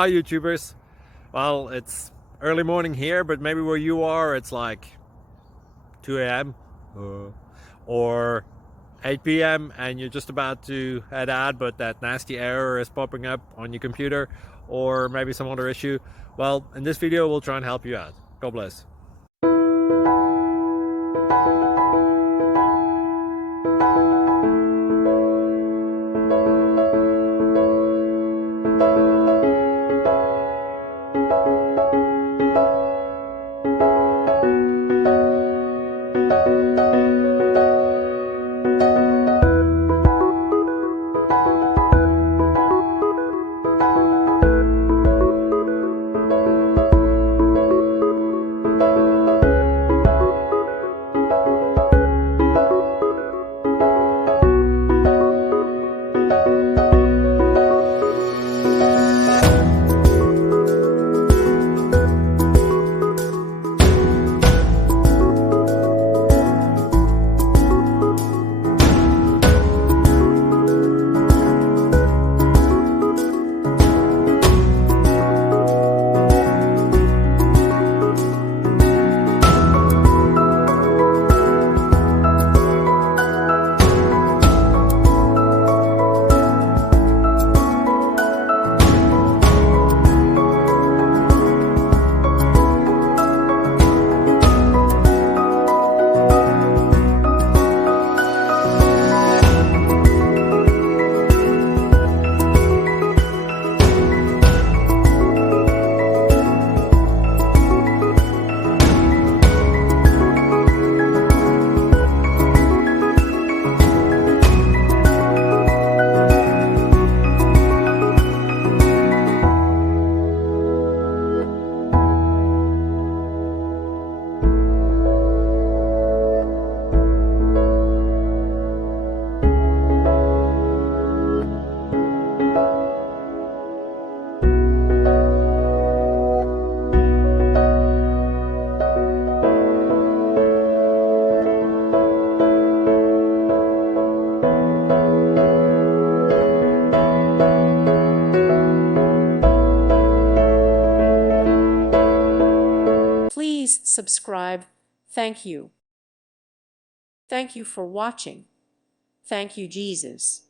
Hi YouTubers. Well, it's early morning here, but maybe where you are it's like 2 a.m. or 8 p.m. and you're just about to head out, but that nasty error is popping up on your computer, or maybe some other issue. Well, in this video we'll try and help you out. God bless. Please subscribe. Thank you. Thank you for watching. Thank you, Jesus.